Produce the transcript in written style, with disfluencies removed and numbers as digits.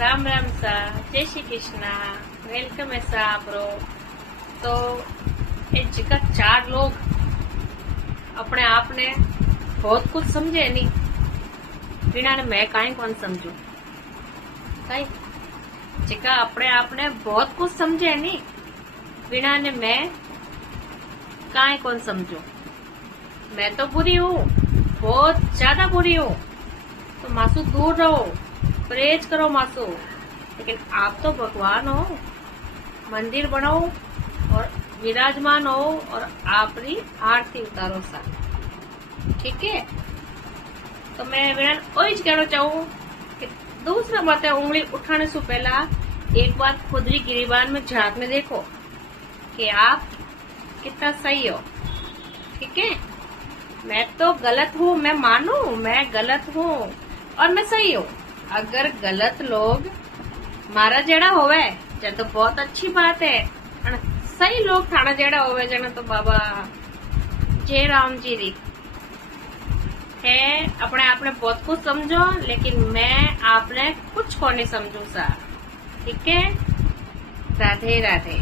राम राम सा, जय श्री कृष्णा। वेलकम है सा आपरो। तो ये जिका चार लोग अपने आप ने बहुत कुछ समझे नहीं, बिना ने मैं काई कौन समझू काई। जिका अपने आप ने बहुत कुछ समझे नहीं, बिना ने मैं काई कौन समझू। मैं तो बुरी हूँ, बहुत ज्यादा बुरी हूँ, तो मासू दूर रहो, परहेज करो मासू। लेकिन आप तो भगवान हो, मंदिर बनाओ और विराजमान हो और आपकी आरती उतारो सा, ठीक है। तो मैं विरान वही कहना चाहूँ कि दूसरा बात है, उंगली उठाने से पहला एक बार खुद ही गिरिबान में झांक में देखो कि आप कितना सही हो, ठीक है। मैं तो गलत हूँ, मैं मानू मैं गलत हूँ और मैं सही हूँ। अगर गलत लोग मारा जेड़ा होवे जन तो बहुत अच्छी बात है, और सही लोग थाना जेड़ा होवे जन तो बाबा जय राम जी री है। अपने आपने बहुत कुछ समझो, लेकिन मैं आपने कुछ को नहीं समझू सा, ठीक है। राधे राधे।